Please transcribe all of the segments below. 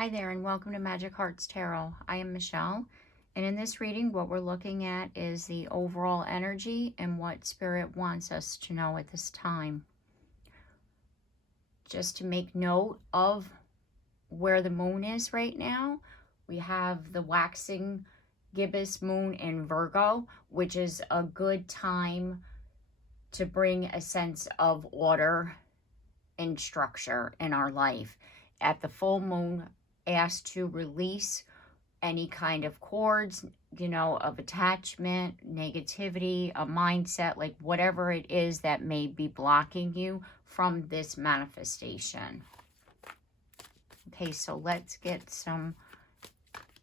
Hi there and welcome to Magic Hearts Tarot. I am Michelle, and in this reading what we're looking at is the overall energy and what Spirit wants us to know at this time. Just to make note of where the moon is right now, we have the waxing gibbous moon in Virgo, which is a good time to bring a sense of order and structure in our life. At the full moon, asked to release any kind of cords, of attachment, negativity, a mindset, like whatever it is that may be blocking you from this manifestation. Okay, so let's get some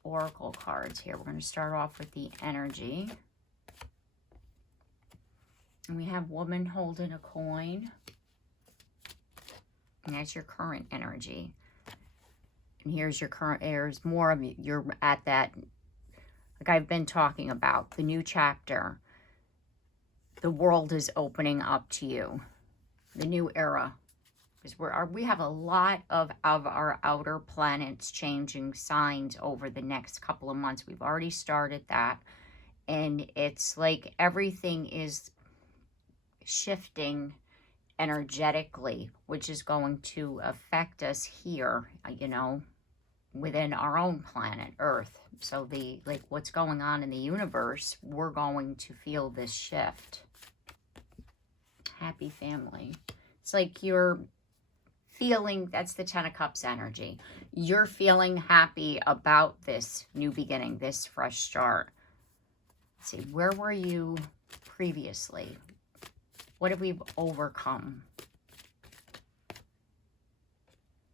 oracle cards here. We're going to start off with the energy. And we have woman holding a coin. And that's your current energy. And here's your current, there's more of you're at that, like I've been talking about, the new chapter. The world is opening up to you. The new era. Because we have a lot of our outer planets changing signs over the next couple of months. We've already started that. And it's like everything is shifting energetically, which is going to affect us here, within our own planet, Earth. So what's going on in the universe, we're going to feel this shift. Happy family. It's like you're feeling, that's the Ten of Cups energy. You're feeling happy about this new beginning, this fresh start. Let's see, where were you previously? What have we overcome?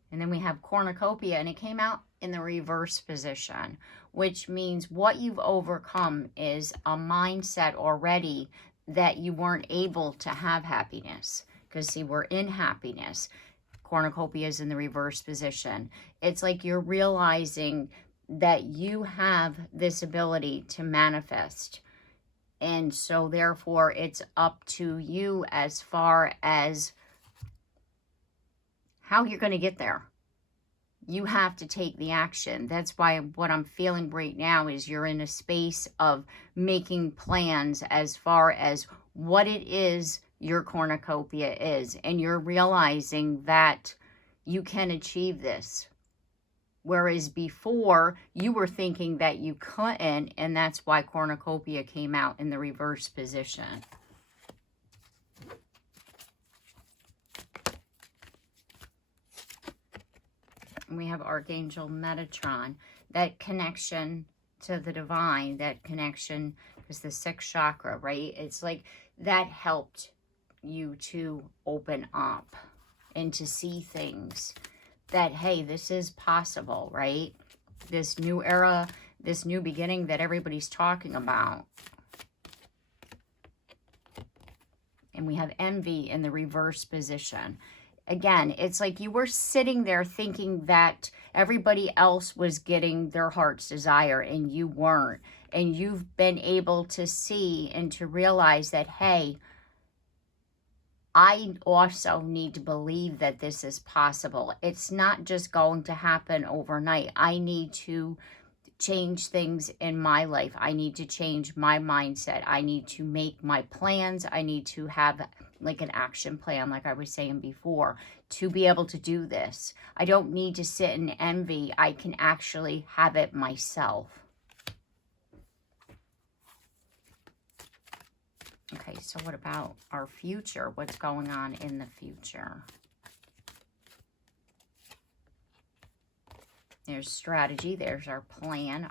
And then we have cornucopia, and it came out in the reverse position, which means what you've overcome is a mindset already that you weren't able to have happiness. Because see, we're in happiness. Cornucopia is in the reverse position. It's like you're realizing that you have this ability to manifest. And so therefore it's up to you as far as how you're going to get there. You have to take the action. That's why what I'm feeling right now is you're in a space of making plans as far as what it is your cornucopia is. And you're realizing that you can achieve this. Whereas before, you were thinking that you couldn't, and that's why cornucopia came out in the reverse position. And we have Archangel Metatron, that connection to the divine, that connection is the sixth chakra, right? It's like that helped you to open up and to see things that, hey, this is possible, right? This new era, this new beginning that everybody's talking about. And we have envy in the reverse position. Again, it's like you were sitting there thinking that everybody else was getting their heart's desire and you weren't. And you've been able to see and to realize that, hey, I also need to believe that this is possible. It's not just going to happen overnight. I need to change things in my life. I need to change my mindset. I need to make my plans. I need to have like an action plan, like I was saying before, to be able to do this. I don't need to sit in envy. I can actually have it myself. Okay, so what about our future? What's going on in the future? There's strategy. There's our plan.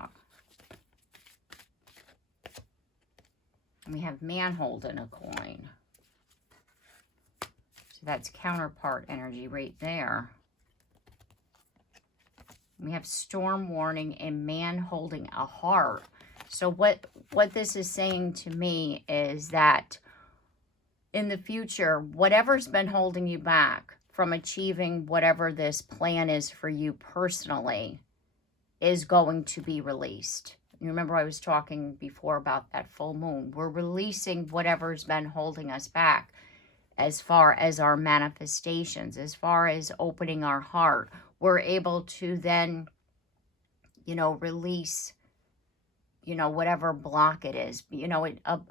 And we have man holding a coin. So that's counterpart energy right there. We have storm warning and man holding a heart. So what this is saying to me is that in the future, whatever's been holding you back from achieving whatever this plan is for you personally is going to be released. You remember I was talking before about that full moon. We're releasing whatever's been holding us back as far as our manifestations, as far as opening our heart. We're able to then you know, release, you know, whatever block it is. You know,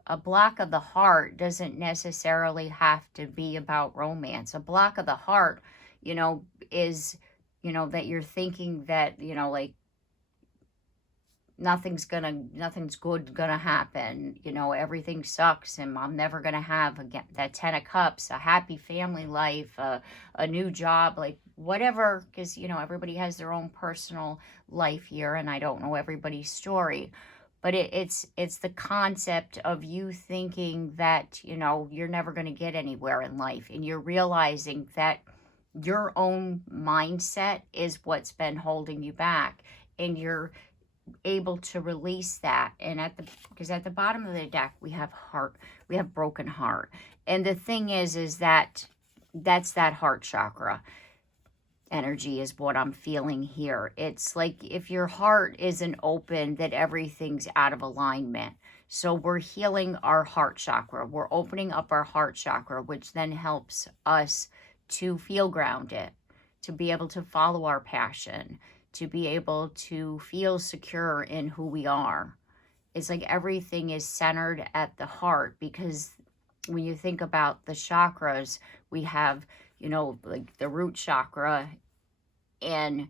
a block of the heart doesn't necessarily have to be about romance. A block of the heart, you know, is, you know, that you're thinking that, you know, like, nothing's good gonna happen, you know, everything sucks, and I'm never gonna have, again, that 10 of Cups, a happy family life, a new job, like whatever, because, you know, everybody has their own personal life here, and I don't know everybody's story, but it's the concept of you thinking that, you know, you're never gonna get anywhere in life, and you're realizing that your own mindset is what's been holding you back, and you're able to release that. And because at the bottom of the deck we have heart, we have broken heart, and the thing is that that's that heart chakra energy is what I'm feeling here. It's like if your heart isn't open, that everything's out of alignment. So we're healing our heart chakra, we're opening up our heart chakra, which then helps us to feel grounded, to be able to follow our passion, to be able to feel secure in who we are. It's like everything is centered at the heart, because when you think about the chakras, we have, you know, like the root chakra and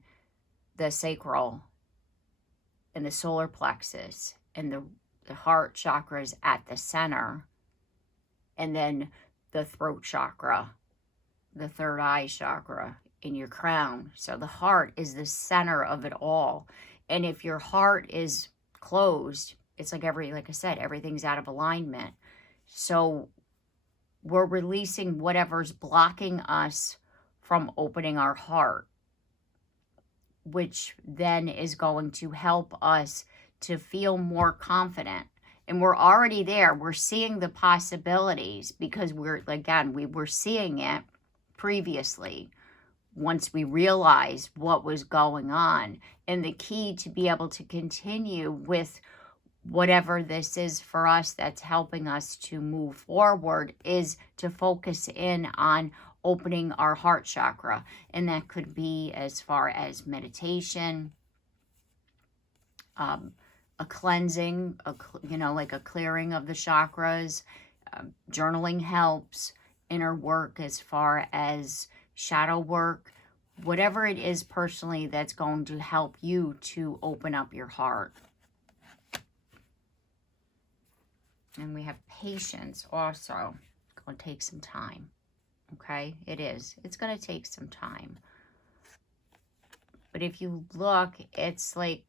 the sacral and the solar plexus, and the heart chakra is at the center, and then the throat chakra, the third eye chakra, in your crown. So the heart is the center of it all. And if your heart is closed, it's like like I said, everything's out of alignment. So we're releasing whatever's blocking us from opening our heart, which then is going to help us to feel more confident. And we're already there. We're seeing the possibilities, because we were seeing it previously, once we realized what was going on. And the key to be able to continue with whatever this is for us that's helping us to move forward is to focus in on opening our heart chakra. And that could be as far as meditation, a cleansing, you know, like a clearing of the chakras. Journaling helps. Inner work as far as shadow work, whatever it is personally that's going to help you to open up your heart. And we have patience also. It's going to take some time. Okay, it is. It's going to take some time. But if you look, it's like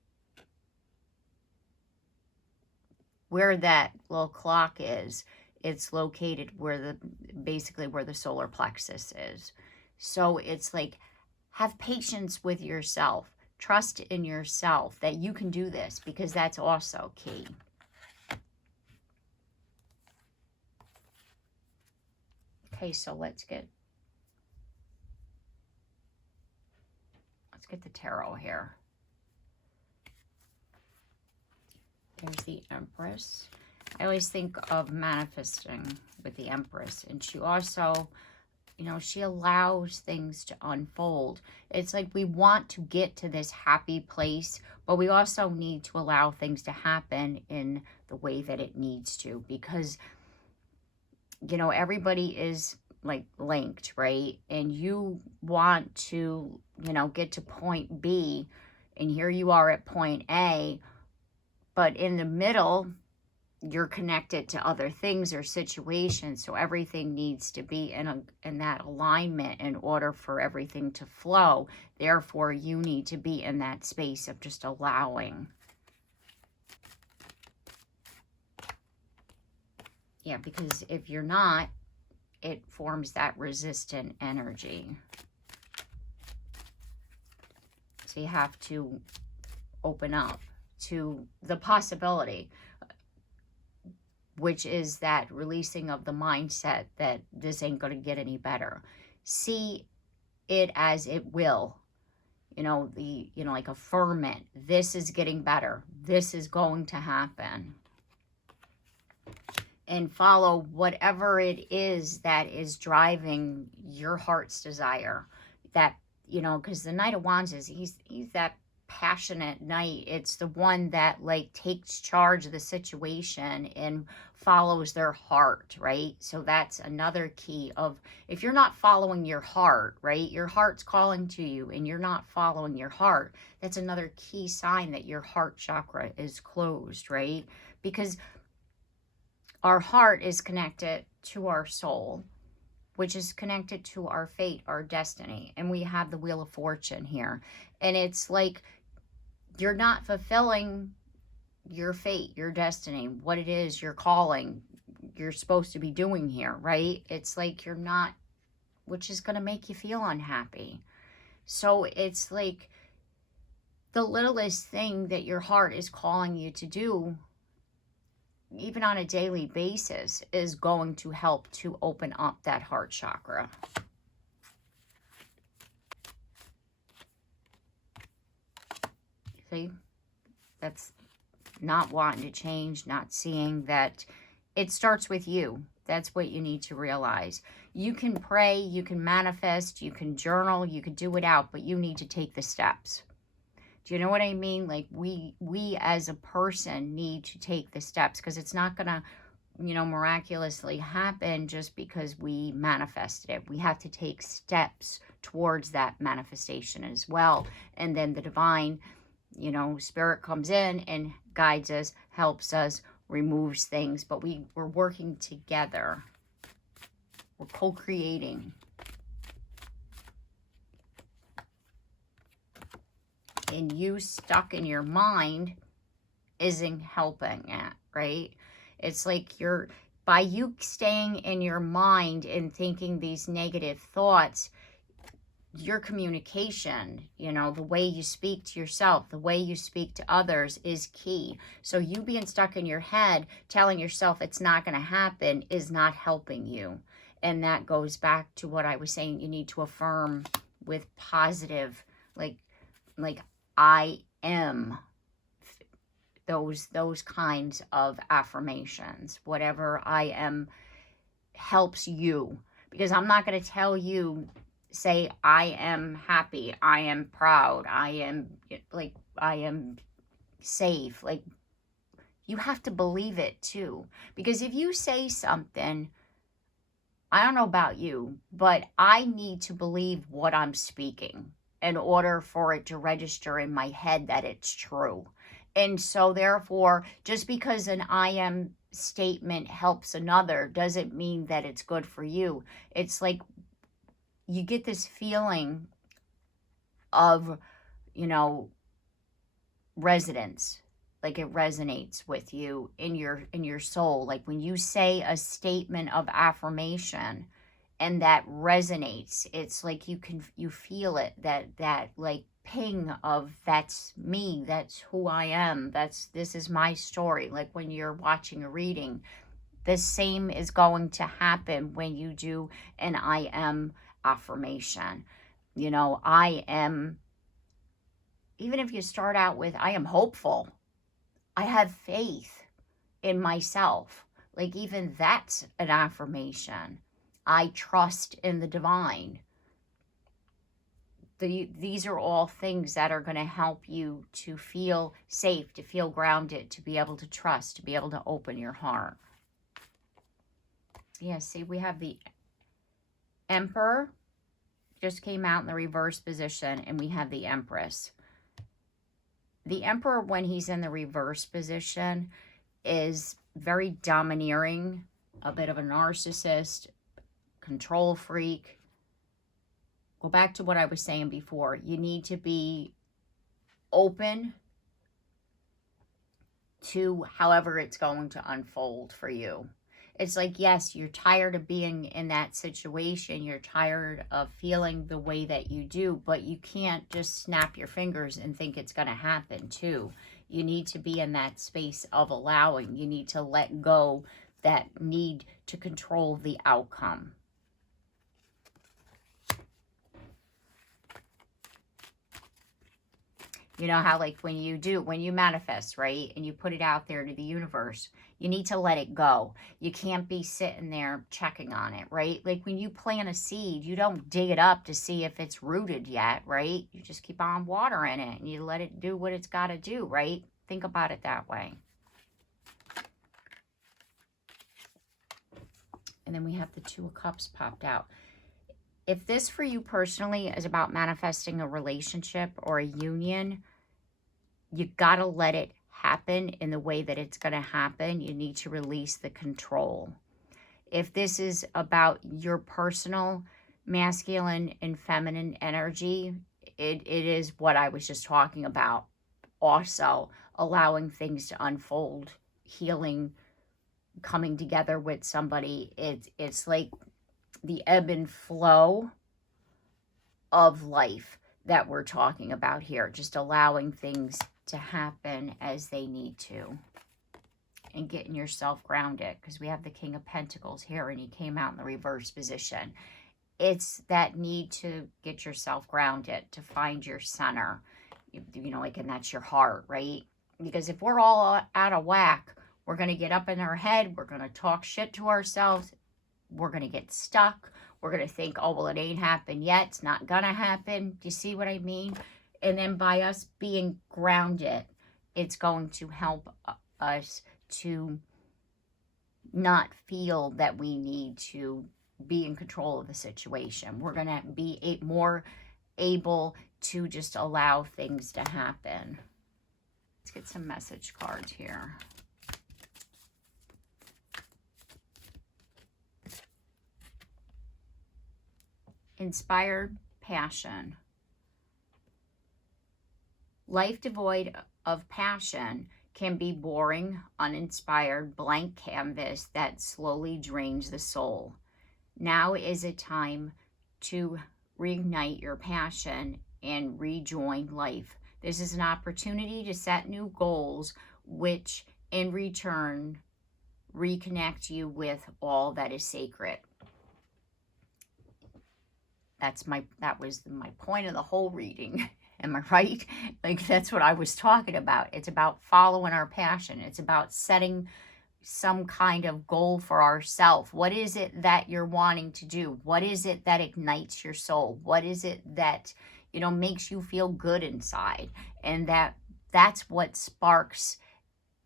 where that little clock is, it's located where basically where the solar plexus is. So it's like, have patience with yourself. Trust in yourself that you can do this, because that's also key. Okay, so let's get the tarot here. There's the Empress. I always think of manifesting with the Empress, and she also, you know, she allows things to unfold. It's like we want to get to this happy place, but we also need to allow things to happen in the way that it needs to, because, you know, everybody is like linked, right? And you want to, you know, get to point B, and here you are at point A, but in the middle, you're connected to other things or situations. So everything needs to be in that alignment in order for everything to flow. Therefore, you need to be in that space of just allowing. Yeah, because if you're not, it forms that resistant energy. So you have to open up to the possibility, which is that releasing of the mindset that this ain't going to get any better. See it as it will. You know, like affirm it. This is getting better. This is going to happen. And follow whatever it is that is driving your heart's desire. That, you know, because the Knight of Wands is, he's that passionate knight. It's the one that like takes charge of the situation and follows their heart, right? So that's another key of, if you're not following your heart, right? Your heart's calling to you and you're not following your heart. That's another key sign that your heart chakra is closed, right? Because our heart is connected to our soul, which is connected to our fate, our destiny. And we have the Wheel of Fortune here. And it's like you're not fulfilling your fate, your destiny, what it is you're calling, you're supposed to be doing here, right? It's like you're not, which is going to make you feel unhappy. So it's like the littlest thing that your heart is calling you to do, even on a daily basis, is going to help to open up that heart chakra. See? That's not wanting to change, not seeing that it starts with you. That's what you need to realize. You can pray, you can manifest, you can journal, you can do it out, but you need to take the steps. Do you know what I mean? Like we as a person need to take the steps, because it's not going to, you know, miraculously happen just because we manifested it. We have to take steps towards that manifestation as well. And then the divine, you know, spirit comes in and guides us, helps us, removes things. But we're working together. We're co-creating. And you stuck in your mind isn't helping it, right? It's like by you staying in your mind and thinking these negative thoughts, your communication, you know, the way you speak to yourself, the way you speak to others is key. So you being stuck in your head, telling yourself it's not going to happen, is not helping you. And that goes back to what I was saying. You need to affirm with positive, like I am, those kinds of affirmations. Whatever I am helps you, because I'm not going to tell you, say I am happy, I am proud, I am safe. Like, you have to believe it too, because if you say something, I don't know about you, but I need to believe what I'm speaking in order for it to register in my head that it's true. And so therefore, just because an I am statement helps another doesn't mean that it's good for you. It's like you get this feeling of, you know, resonance, like it resonates with you in your soul. Like when you say a statement of affirmation and that resonates, it's like you feel it, that like ping of that's me, that's who I am, this is my story. Like when you're watching a reading, the same is going to happen when you do an I am affirmation. You know, I am, even if you start out with I am hopeful, I have faith in myself, like even that's an affirmation. I trust in the divine. These are all things that are going to help you to feel safe, to feel grounded, to be able to trust, to be able to open your heart. Yeah, see, we have the Emperor just came out in the reverse position, and we have the Empress. The Emperor, when he's in the reverse position, is very domineering, a bit of a narcissist, control freak. Go back to what I was saying before. You need to be open to however it's going to unfold for you. It's like, yes, you're tired of being in that situation. You're tired of feeling the way that you do, but you can't just snap your fingers and think it's going to happen too. You need to be in that space of allowing. You need to let go that need to control the outcome. You know how like when you manifest, right? And you put it out there to the universe, you need to let it go. You can't be sitting there checking on it, right? Like when you plant a seed, you don't dig it up to see if it's rooted yet, right? You just keep on watering it and you let it do what it's got to do, right? Think about it that way. And then we have the Two of Cups popped out. If this for you personally is about manifesting a relationship or a union, you got to let it happen in the way that it's going to happen. You need to release the control. If this is about your personal masculine and feminine energy, it is what I was just talking about. Also, allowing things to unfold, healing, coming together with somebody. It's like the ebb and flow of life that we're talking about here. Just allowing things to happen as they need to. And getting yourself grounded, because we have the King of Pentacles here and he came out in the reverse position. It's that need to get yourself grounded, to find your center. You know, like, and that's your heart, right? Because if we're all out of whack, we're going to get up in our head. We're going to talk shit to ourselves. We're going to get stuck. We're going to think, oh, well, it ain't happened yet. It's not going to happen. Do you see what I mean? And then by us being grounded, it's going to help us to not feel that we need to be in control of the situation. We're going to be more able to just allow things to happen. Let's get some message cards here. Inspired passion. Life devoid of passion can be boring, uninspired, blank canvas that slowly drains the soul. Now is a time to reignite your passion and rejoin life. This is an opportunity to set new goals, which in return reconnect you with all that is sacred. That was my point of the whole reading. Am I right? Like, that's what I was talking about. It's about following our passion. It's about setting some kind of goal for ourselves. What is it that you're wanting to do? What is it that ignites your soul? What is it that, you know, makes you feel good inside? And that's what sparks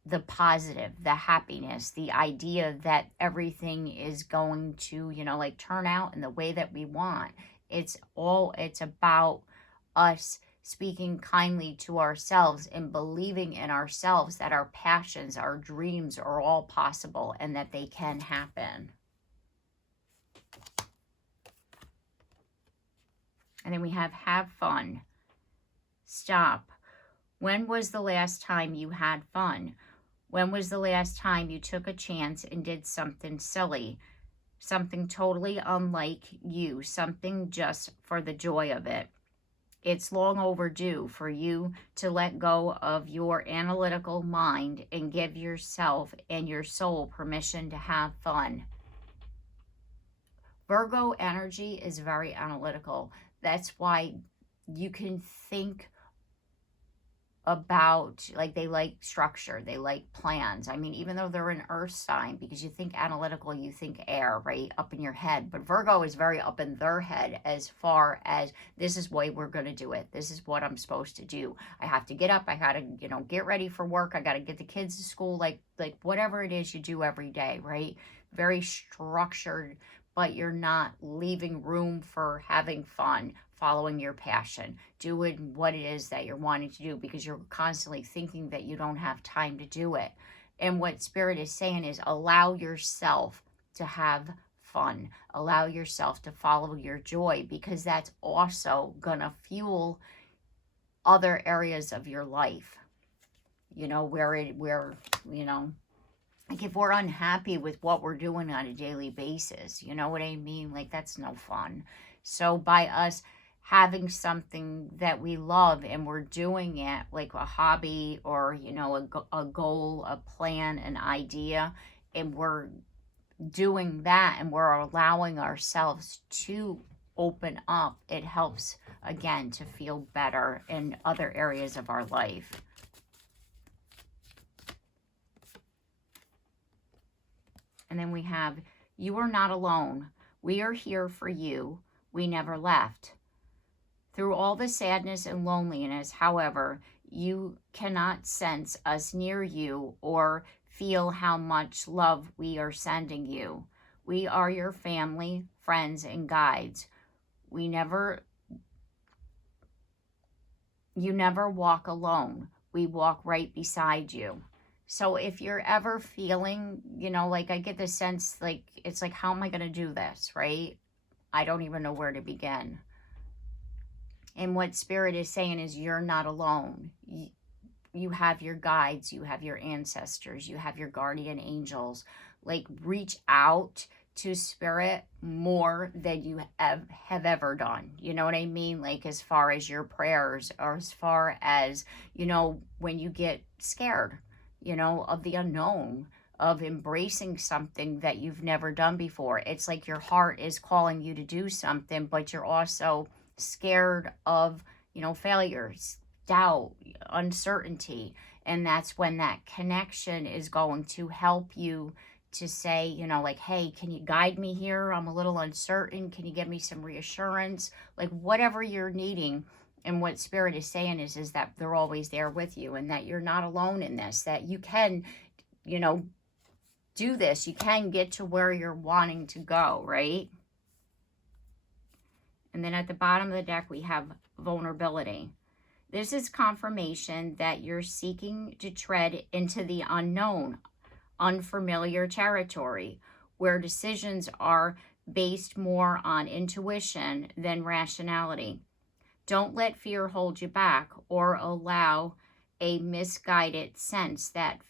the positive, the happiness, the idea that everything is going to, you know, like turn out in the way that we want. It's about us speaking kindly to ourselves and believing in ourselves that our passions, our dreams are all possible and that they can happen. And then we have fun. Stop. When was the last time you had fun? When was the last time you took a chance and did something silly? Something totally unlike you, something just for the joy of it. It's long overdue for you to let go of your analytical mind and give yourself and your soul permission to have fun. Virgo energy is very analytical. That's why you can think about, like, they like structure, they like plans. I mean, even though they're an earth sign, because you think analytical, you think air, right, up in your head. But Virgo is very up in their head as far as, this is the way we're going to do it. This is what I'm supposed to do. I have to get up. I got to, you know, get ready for work. I got to get the kids to school, like whatever it is you do every day, right? Very structured, but you're not leaving room for having fun, following your passion, doing what it is that you're wanting to do, because you're constantly thinking that you don't have time to do it. And what Spirit is saying is, allow yourself to have fun. Allow yourself to follow your joy, because that's also going to fuel other areas of your life. You know, where you know, like if we're unhappy with what we're doing on a daily basis, you know what I mean? Like, that's no fun. So by us having something that we love and we're doing it, like a hobby or, you know, a goal, a plan, an idea, and we're doing that and we're allowing ourselves to open up, it helps, again, to feel better in other areas of our life. And then we have, you are not alone. We are here for you. We never left. Through all the sadness and loneliness, however, you cannot sense us near you or feel how much love we are sending you. We are your family, friends, and guides. You never walk alone. We walk right beside you. So if you're ever feeling, you know, like I get the sense, like, it's like, how am I going to do this, right? I don't even know where to begin. And what Spirit is saying is you're not alone. You have your guides, you have your ancestors, you have your guardian angels. Like, reach out to Spirit more than you have ever done. You know what I mean? Like, as far as your prayers, or as far as, you know, when you get scared, you know, of the unknown, of embracing something that you've never done before. It's like your heart is calling you to do something, but you're also scared of, you know, failures, doubt, uncertainty. And that's when that connection is going to help you to say, you know, like, hey, can you guide me here? I'm a little uncertain. Can you give me some reassurance? Like, whatever you're needing. And what Spirit is saying is that they're always there with you, and that you're not alone in this, that you can, you know, do this. You can get to where you're wanting to go, right? And then at the bottom of the deck, we have vulnerability. This is confirmation that you're seeking to tread into the unknown, unfamiliar territory, where decisions are based more on intuition than rationality. Don't let fear hold you back, or allow a misguided sense that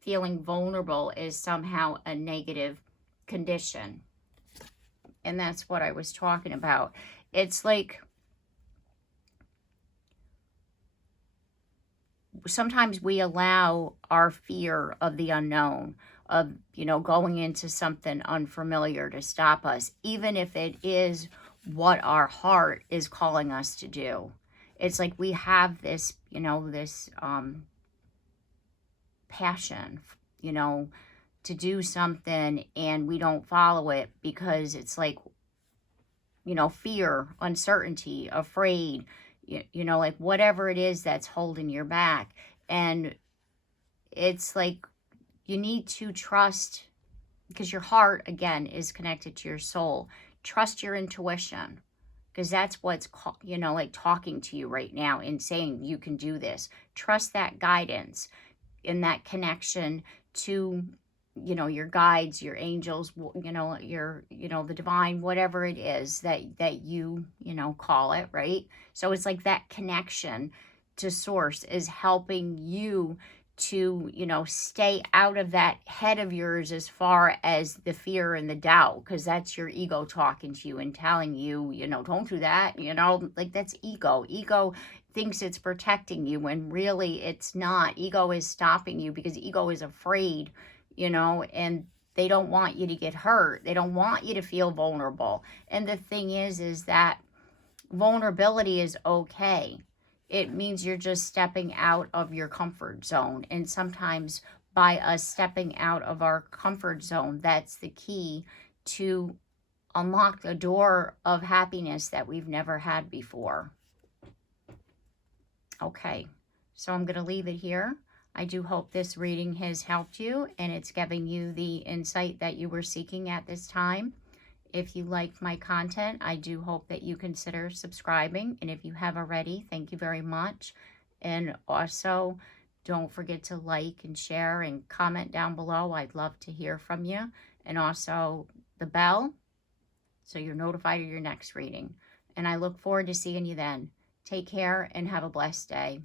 feeling vulnerable is somehow a negative condition. And that's what I was talking about. It's like, sometimes we allow our fear of the unknown, of, you know, going into something unfamiliar, to stop us, even if it is what our heart is calling us to do. It's like we have this, you know, this passion, you know, to do something, and we don't follow it because it's like, you know, fear, uncertainty, afraid, you know, like whatever it is that's holding you back. And it's like, you need to trust, because your heart, again, is connected to your soul. Trust your intuition, because that's what's, you know, like talking to you right now and saying you can do this. Trust that guidance and that connection to, you know, your guides, your angels, you know, your, you know, the divine, whatever it is that you, you know, call it, right? So it's like that connection to source is helping you to, you know, stay out of that head of yours as far as the fear and the doubt, because that's your ego talking to you and telling you, you know, don't do that, you know, like that's ego. Ego thinks it's protecting you when really it's not. Ego is stopping you because ego is afraid, you know, and they don't want you to get hurt. They don't want you to feel vulnerable. And the thing is that vulnerability is okay. It means you're just stepping out of your comfort zone. And sometimes by us stepping out of our comfort zone, that's the key to unlock a door of happiness that we've never had before. Okay, so I'm going to leave it here. I do hope this reading has helped you and it's giving you the insight that you were seeking at this time. If you liked my content, I do hope that you consider subscribing. And if you have already, thank you very much. And also, don't forget to like and share and comment down below. I'd love to hear from you. And also the bell, so you're notified of your next reading. And I look forward to seeing you then. Take care and have a blessed day.